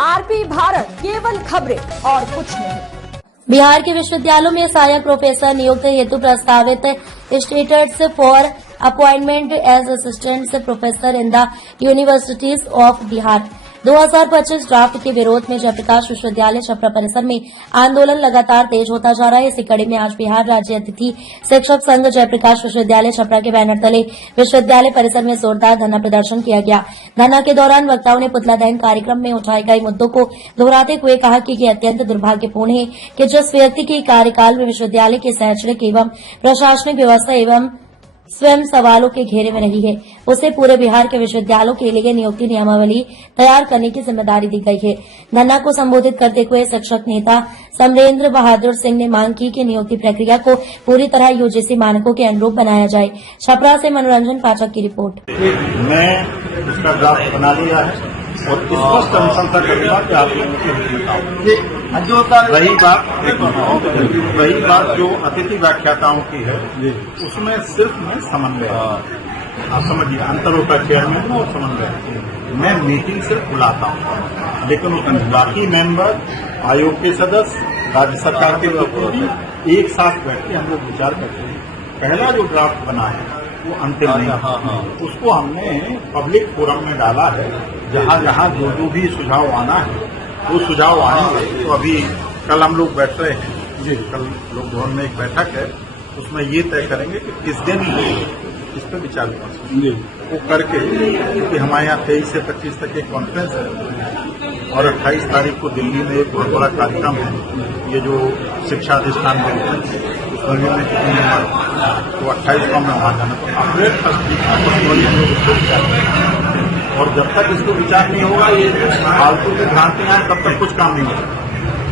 RP Bharat, केवल खबरें और कुछ नहीं। बिहार के विश्वविद्यालयों में सहायक प्रोफेसर नियुक्ति हेतु प्रस्तावित status for appointment as assistant professor in the universities of Bihar 2025 draft के विरोध में जयप्रकाश विश्वविद्यालय छपरा परिसर में आंदोलन लगातार तेज होता जा रहा है। इसी कड़ी में आज बिहार राज्य अतिथि शिक्षक संघ जयप्रकाश विश्वविद्यालय छपरा के बैनर तले विश्वविद्यालय परिसर में जोरदार धरना प्रदर्शन किया गया। धरना के दौरान वक्ताओं ने पुतला दहन कार्यक्रम में उठाए गए मुद्दों को दोहराते हुए कहा कि यह अत्यंत दुर्भाग्यपूर्ण है कि जिस व्यक्ति के कार्यकाल में विश्वविद्यालय की शैक्षणिक एवं प्रशासनिक व्यवस्था एवं स्वयं सवालों के घेरे में रही है, उसे पूरे बिहार के विश्वविद्यालयों के लिए नियुक्ति नियमावली तैयार करने की जिम्मेदारी दी गई है। धरना को संबोधित करते हुए शिक्षक नेता समरेंद्र बहादुर सिंह ने मांग की कि नियुक्ति प्रक्रिया को पूरी तरह यूजीसी मानकों के अनुरूप बनाया जाए। छपरा से मनोरंजन पाठक की रिपोर्ट। मैं इसका ड्राफ्ट बना लिया है और स्पष्ट अनुशंसा करूंगा कि आप रही बात जो अतिथि व्याख्याताओं की है, उसमें सिर्फ मैं समन्वय, आप समझिए, अंतर होता है चेयरमैन और समन्वय। मैं मीटिंग सिर्फ बुलाता हूँ, लेकिन उसमें बाकी मेंबर, आयोग के सदस्य, राज्य सरकार के प्रतिनिधि एक साथ बैठ के हम लोग विचार करते हैं। पहला जो ड्राफ्ट बना है वो अंतिम नहीं है, उसको हमने पब्लिक फोरम में डाला है। जहाँ जहाँ जो भी सुझाव आना है वो सुझाव आएंगे। तो अभी कल हम लोग बैठ रहे हैं जी, कल लोक भवन में एक बैठक है, उसमें ये तय करेंगे कि किस दिन इस पर विचार वो करके, क्योंकि हमारे यहाँ 23 से 25 तक एक कॉन्फ्रेंस है और 28 तारीख को दिल्ली में एक बहुत बड़ा कार्यक्रम है, ये जो शिक्षा अधिष्ठान में उसमें तो 28 को मैं वहाँ जाना, तो अपने और जब तक इसको विचार नहीं होगा, ये फालतू की भ्रांतियां तब तक कुछ काम नहीं होगा।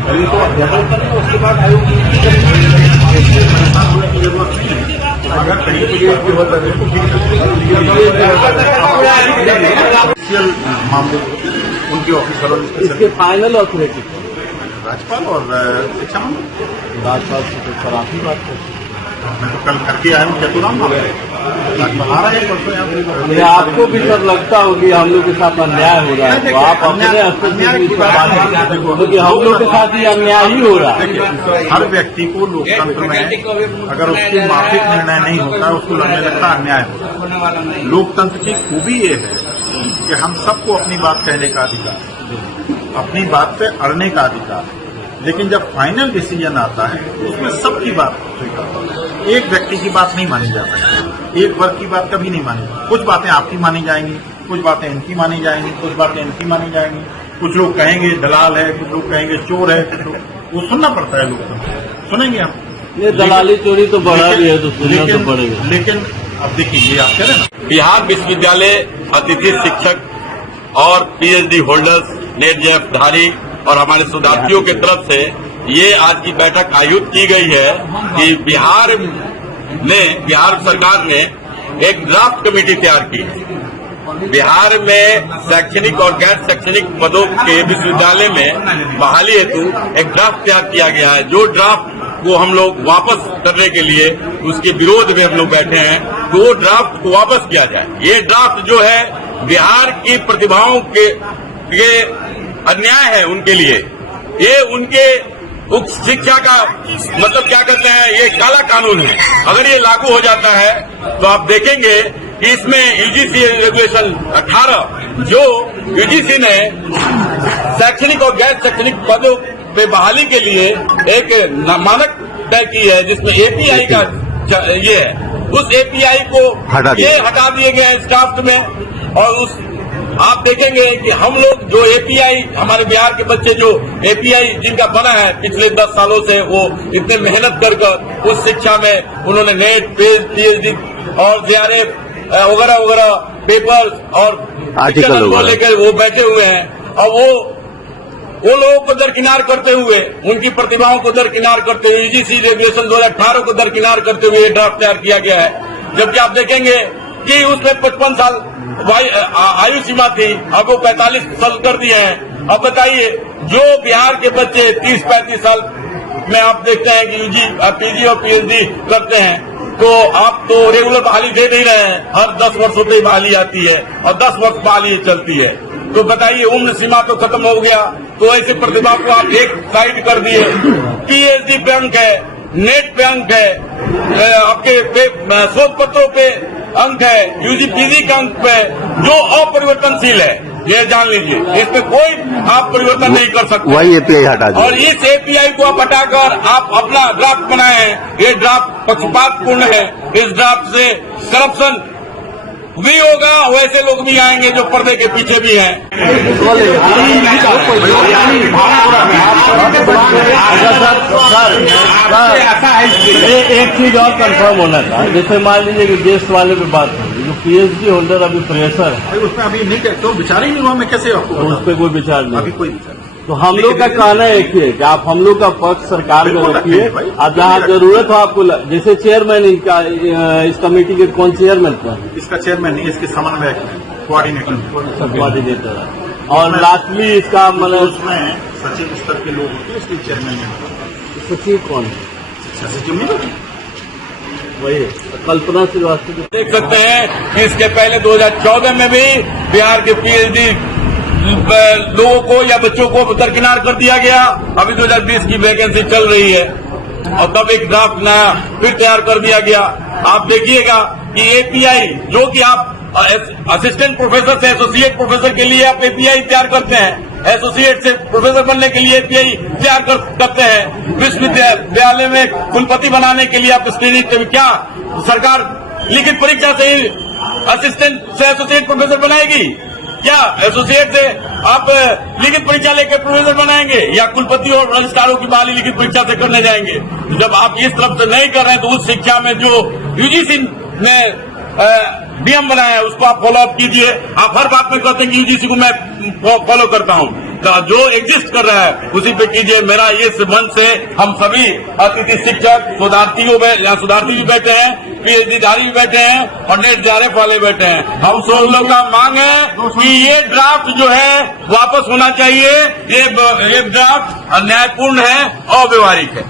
पहले तो अध्ययन करें, उसके बाद आयोग परेशान होने की जरूरत नहीं है। अगर कहीं ऑफिशियल मामले उनके ऑफिसरों इसके फाइनल अथॉरिटी राज्यपाल और शिक्षा मंत्री, राज्यपाल से सर आप ही बात करते। मैं तो कल करके आया हूँ चतुराम बना रहे हैं। आपको भी सर लगता होगी हम लोग के साथ अन्याय हो रहा है, तो आप अपने क्योंकि हम लोग के साथ ही अन्याय ही हो रहा है। हर व्यक्ति को लोकतंत्र में अगर उसको माफिक निर्णय नहीं होता, उसको लगने लगता अन्याय होता है। लोकतंत्र की खूबी ये है कि हम सबको अपनी बात कहने का अधिकार, अपनी बात पे अड़ने का अधिकार, लेकिन जब फाइनल डिसीजन आता है तो उसमें सबकी बात स्वीकार, एक व्यक्ति की बात नहीं मानी जा सकती, एक वर्ग की बात कभी नहीं मानी। कुछ बातें आपकी मानी जाएंगी, कुछ बातें इनकी मानी जाएंगी, कुछ बातें इनकी मानी जाएंगी। कुछ लोग कहेंगे दलाल है, कुछ लोग कहेंगे चोर है, कुछ लोग, वो सुनना पड़ता है, लोग सुनेंगे हम। ये दलाली चोरी तो बढ़ा भी है, तो सुनना तो पड़ेगा। लेकिन अब देखिए, ये आप कह रहे ना, बिहार विश्वविद्यालय अतिथि शिक्षक और पीएचडी होल्डर्स, नेट जेएफ धारी और हमारे शोधार्थियों की तरफ से ये आज की बैठक आयोजित की गई है कि बिहार सरकार ने एक ड्राफ्ट कमेटी तैयार की है। बिहार में शैक्षणिक और गैर शैक्षणिक पदों के विश्वविद्यालय में बहाली हेतु एक ड्राफ्ट तैयार किया गया है। जो ड्राफ्ट को हम लोग वापस करने के लिए उसके विरोध में हम लोग बैठे हैं, तो वो ड्राफ्ट को वापस किया जाए। ये ड्राफ्ट जो है बिहार की प्रतिभाओं के अन्याय है उनके लिए, ये उनके उच्च शिक्षा का मतलब क्या कहते हैं, ये काला कानून है। अगर ये लागू हो जाता है तो आप देखेंगे कि इसमें यूजीसी रेगुलेशन 18 जो यूजीसी ने शैक्षणिक और गैर शैक्षणिक पदों पे बहाली के लिए एक मानक तय की है, जिसमें एपीआई का ये है, उस एपीआई को ये हटा दिए गए हैं इस ड्राफ्ट में। और उस आप देखेंगे कि हम लोग जो एपीआई, हमारे बिहार के बच्चे जो एपीआई जिनका बना है पिछले 10 सालों से, वो इतने मेहनत कर उस शिक्षा में उन्होंने नेट, पीएचडी और जेआरएफ वगैरह वगैरह पेपर्स और लेकर वो बैठे हुए हैं। और वो लोगों को दरकिनार करते हुए, उनकी प्रतिभाओं को दरकिनार करते हुए, यूजीसी रेगुलेशन 2018 को दरकिनार करते हुए ये ड्राफ्ट तैयार किया गया है। जबकि आप देखेंगे कि उसमें 55 साल आयु सीमा थी, अब वो 45 साल कर दिए हैं। अब बताइए, जो बिहार के बच्चे 30-35 साल में आप देखते हैं कि यूजी, पीजी और पीएचडी करते हैं, तो आप तो रेगुलर बहाली दे नहीं रहे हैं। हर 10 वर्षों पे बहाली आती है और 10 वर्ष बहाली चलती है। तो बताइए, उम्र सीमा तो खत्म हो गया, तो ऐसे प्रतिभा को आप एक साइड कर दिए। पीएचडी पे अंक है, नेट पे अंक है, आपके शोध पत्रों पे अंक है, यूजी पीजी का अंक पे, जो अपरिवर्तनशील है, ये जान लीजिए, इसमें कोई आप परिवर्तन नहीं कर सकते। वही एपीआई हटा दीजिए। और इस एपीआई को आप हटाकर आप अपना ड्राफ्ट बनाए हैं, ये ड्राफ्ट पक्षपातपूर्ण है। इस ड्राफ्ट से करप्शन भी होगा, वैसे लोग भी आएंगे जो पर्दे के पीछे भी हैं। एक चीज और कंफर्म होना था, जैसे मान लीजिए कि गेस्ट वाले पे बात हो, जो पीएचडी होल्डर अभी प्रेशर है, उसमें अभी नहीं तो विचार ही नहीं हुआ, मैं कैसे आपको तो उस पर कोई विचार नहीं। अभी कोई विचार नहीं। तो हम लोग का कहना एक ही है कि आप हम लोग का पक्ष सरकार में रखिए, और जहाँ जरूरत हो आपको, जैसे चेयरमैन इनका इस कमेटी के कौन चेयरमैन था? इसका चेयरमैन नहीं, इसके समन्वयक कोऑर्डिनेटर है। और लास्टली इसका मतलब उसमें सचिव स्तर के लोग होते हैं, इसके चेयरमैन में सचिव कौन है? सचिव नहीं होते, वही है कल्पना श्रीवास्तव। देख सकते हैं कि इसके पहले 2014 में भी बिहार के पीएचडी लोगों को या बच्चों को दरकिनार कर दिया गया। अभी 2020 की वैकेंसी चल रही है और तब एक ड्राफ्ट नया फिर तैयार कर दिया गया। आप देखिएगा कि एपीआई, जो कि आप असिस्टेंट प्रोफेसर से एसोसिएट प्रोफेसर के लिए आप एपीआई तैयार करते हैं, एसोसिएट से प्रोफेसर बनने के लिए एपीआई तैयार करते हैं, विश्वविद्यालय में कुलपति बनाने के लिए आप स्क्रीनिंग, क्या सरकार लिखित परीक्षा से ही असिस्टेंट से एसोसिएट प्रोफेसर बनाएगी? क्या एसोसिएट से आप लिखित परीक्षा लेकर प्रोफेसर बनाएंगे, या कुलपति और रजिस्ट्रारों की बहाली लिखित परीक्षा से करने जाएंगे? जब आप इस तरफ से नहीं कर रहे हैं, तो उस शिक्षा में जो यूजीसी ने नियम बनाया है उसको आप फॉलो अप कीजिए। आप हर बात में कहते हैं कि यूजीसी को मैं फॉलो करता हूं, तो जो एग्जिस्ट कर रहा है उसी पे कीजिए। मेरा इस मन से हम सभी अतिथि शिक्षक, सुधार्थी भी बैठे हैं, पीएचडी धारी भी बैठे हैं और नेट जेआरएफ वाले बैठे हैं। हम सब लोग का मांग है कि ये ड्राफ्ट जो है वापस होना चाहिए। ये ड्राफ्ट न्यायपूर्ण है, अव्यवहारिक है।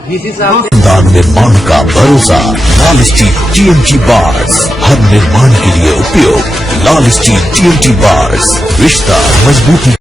निर्माण का भरोसा लाल स्टील टीएमटी बार्स, हर निर्माण के लिए उपयोग लाल स्टील टीएमटी बार्स, रिश्ता मजबूती।